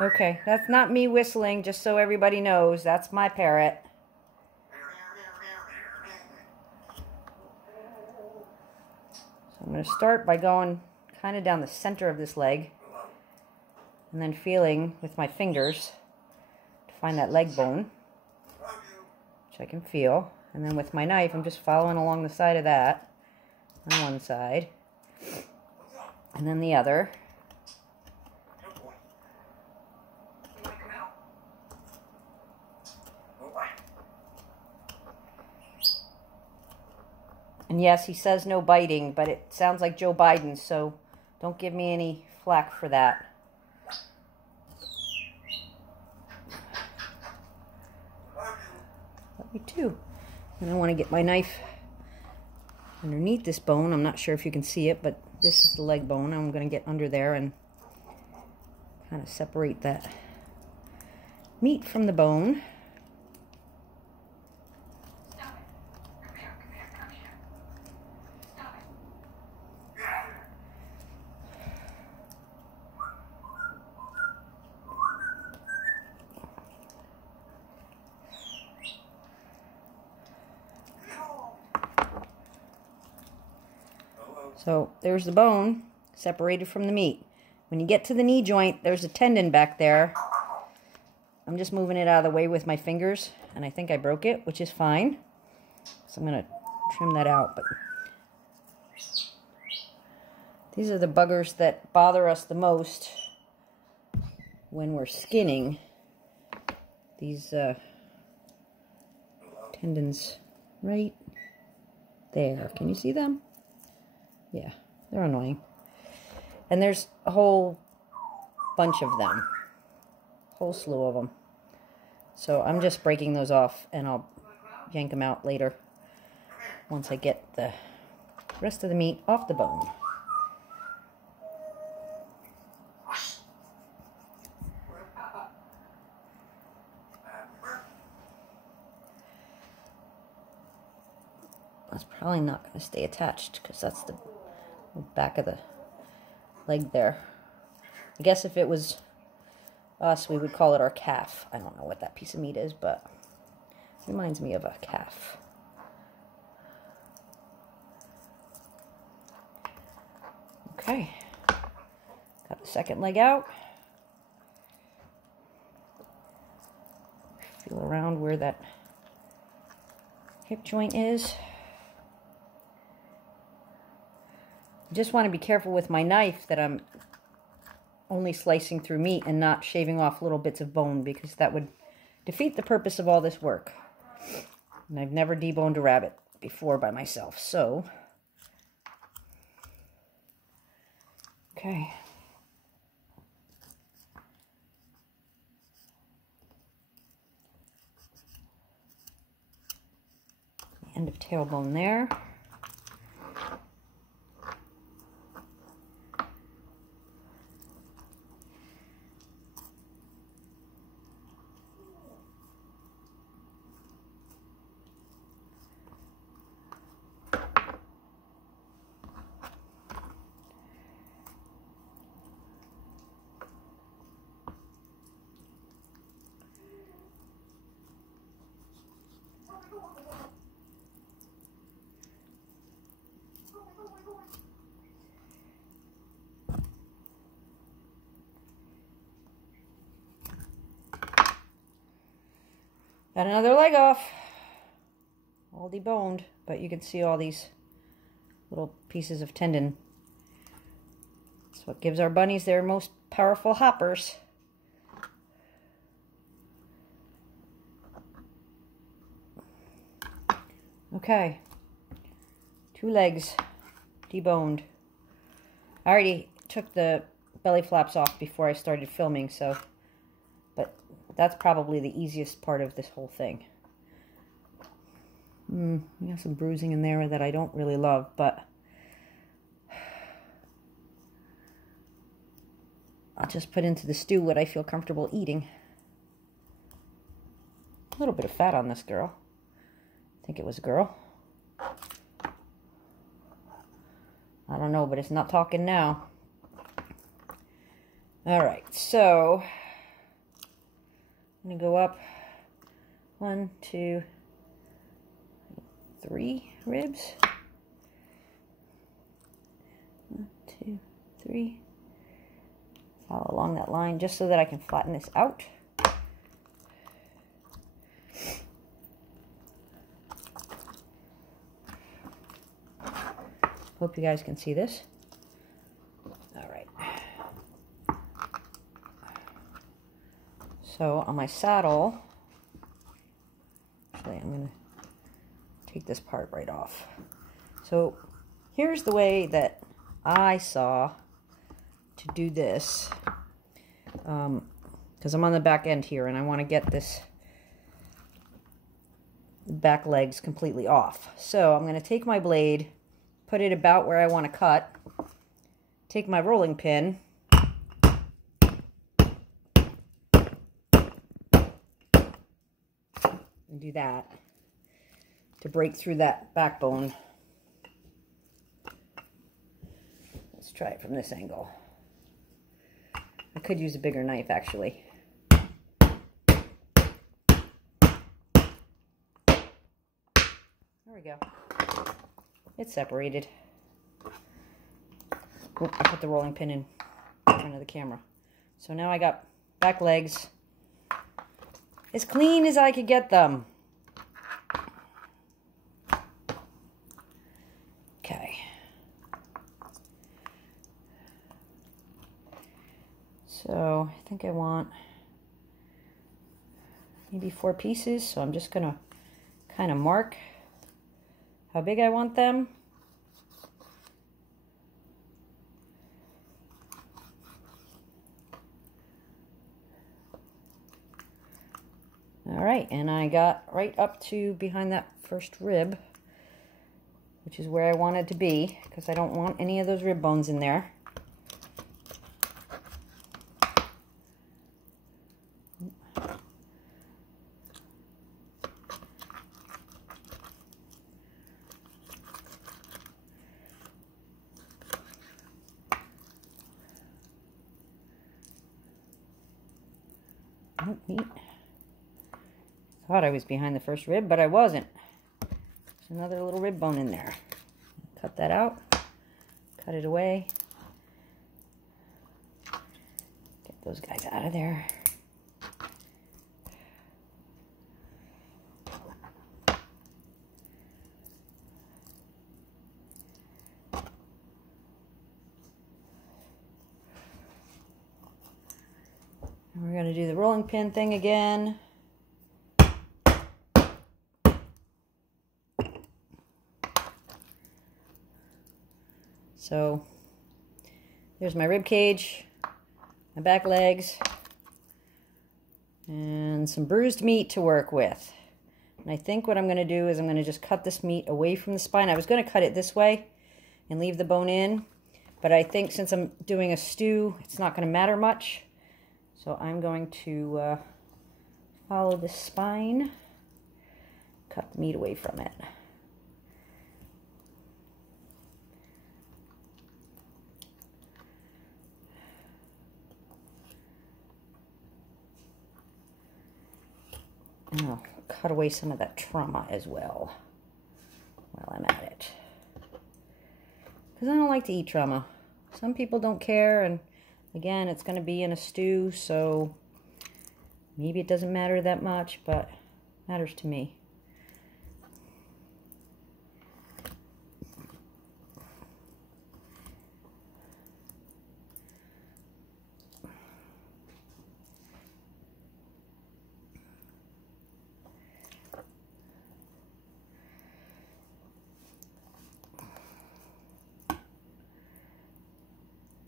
Okay, that's not me whistling, just so everybody knows. That's my parrot. So I'm going to start by going kind of down the center of this leg. And then feeling with my fingers to find that leg bone, which I can feel. And then with my knife, I'm just following along the side of that on one side. And then the other. And yes, he says no biting, but it sounds like Joe Biden, so don't give me any flack for that. Love you too. And I want to get my knife underneath this bone. I'm not sure if you can see it, but this is the leg bone. I'm going to get under there and kind of separate that meat from the bone. So there's the bone separated from the meat. When you get to the knee joint, there's a tendon back there. I'm just moving it out of the way with my fingers, and I think I broke it, which is fine. So I'm going to trim that out. But these are the buggers that bother us the most when we're skinning. These tendons right there. Can you see them? Yeah, they're annoying. And there's a whole bunch of them. Whole slew of them. So I'm just breaking those off, and I'll yank them out later once I get the rest of the meat off the bone. That's probably not going to stay attached because that's the back of the leg there. I guess if it was us, we would call it our calf. I don't know what that piece of meat is, but it reminds me of a calf. Okay, got the second leg out. Feel around where that hip joint is. Just want to be careful with my knife that I'm only slicing through meat and not shaving off little bits of bone, because that would defeat the purpose of all this work. And I've never deboned a rabbit before by myself, so okay. End of tailbone there. Got another leg off. All deboned, but you can see all these little pieces of tendon. That's what gives our bunnies their most powerful hoppers. Okay. 2 legs deboned. I already took the belly flaps off before I started filming, so but that's probably the easiest part of this whole thing. We got some bruising in there that I don't really love, but I'll just put into the stew what I feel comfortable eating. A little bit of fat on this girl. I think it was a girl. I don't know, but it's not talking now. All right, so I'm going to go up 1, 2, 3 ribs. 1, 2, 3. Follow along that line just so that I can flatten this out. Hope you guys can see this. All right. So on my saddle, actually I'm going to take this part right off. So here's the way that I saw to do this, because I'm on the back end here and I want to get this back legs completely off. So I'm going to take my blade, put it about where I want to cut, take my rolling pin, and do that to break through that backbone. Let's try it from this angle. I could use a bigger knife actually. There we go. It's separated. Oh, I put the rolling pin in front of the camera. So now I got back legs as clean as I could get them. Okay. So I think I want maybe 4 pieces. So I'm just going to kind of mark how big I want them. All right, and I got right up to behind that first rib, which is where I want it to be, because I don't want any of those rib bones in there. Oh, neat. Thought I was behind the first rib, but I wasn't. There's another little rib bone in there. Cut that out. Cut it away. Get those guys out of there. And we're going to do the rolling pin thing again. So there's my rib cage, my back legs, and some bruised meat to work with. And I think what I'm going to do is I'm going to just cut this meat away from the spine. I was going to cut it this way and leave the bone in, but I think since I'm doing a stew, it's not going to matter much. So I'm going to follow the spine, cut the meat away from it. And I'll cut away some of that trauma as well while I'm at it. Because I don't like to eat trauma. Some people don't care, and again, it's going to be in a stew, so maybe it doesn't matter that much, but it matters to me.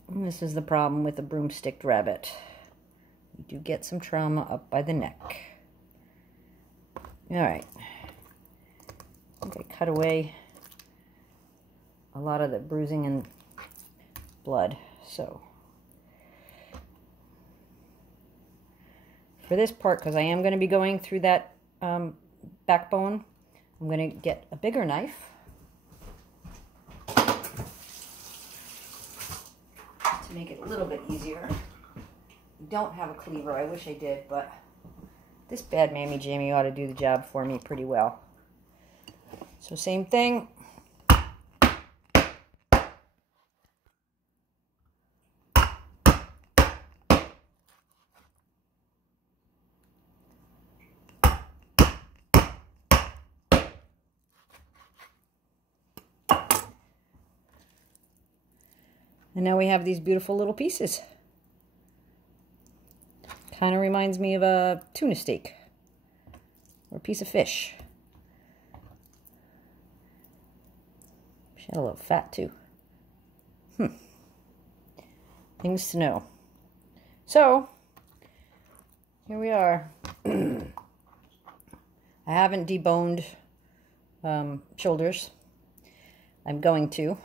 And this is the problem with the broomstick rabbit. You do get some trauma up by the neck. Alright. I think I cut away a lot of the bruising and blood. So, for this part, because I am going to be going through that backbone, I'm going to get a bigger knife. To make it a little bit easier. I don't have a cleaver. I wish I did, but this bad Mammy Jamie ought to do the job for me pretty well. So same thing. And now we have these beautiful little pieces. Kind of reminds me of a tuna steak or a piece of fish. She had a little fat too. Things to know. So, here we are. I haven't deboned shoulders. I'm going to.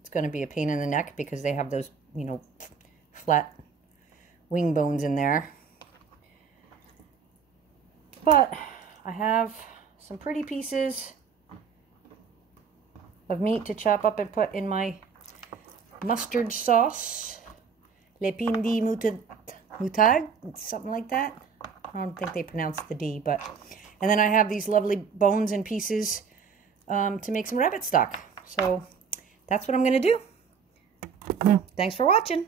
It's going to be a pain in the neck because they have those, you know, flat wing bones in there. But I have some pretty pieces of meat to chop up and put in my mustard sauce. Le pain de moutarde, something like that. I don't think they pronounce the D, but... And then I have these lovely bones and pieces to make some rabbit stock. So that's what I'm going to do. Thanks for watching.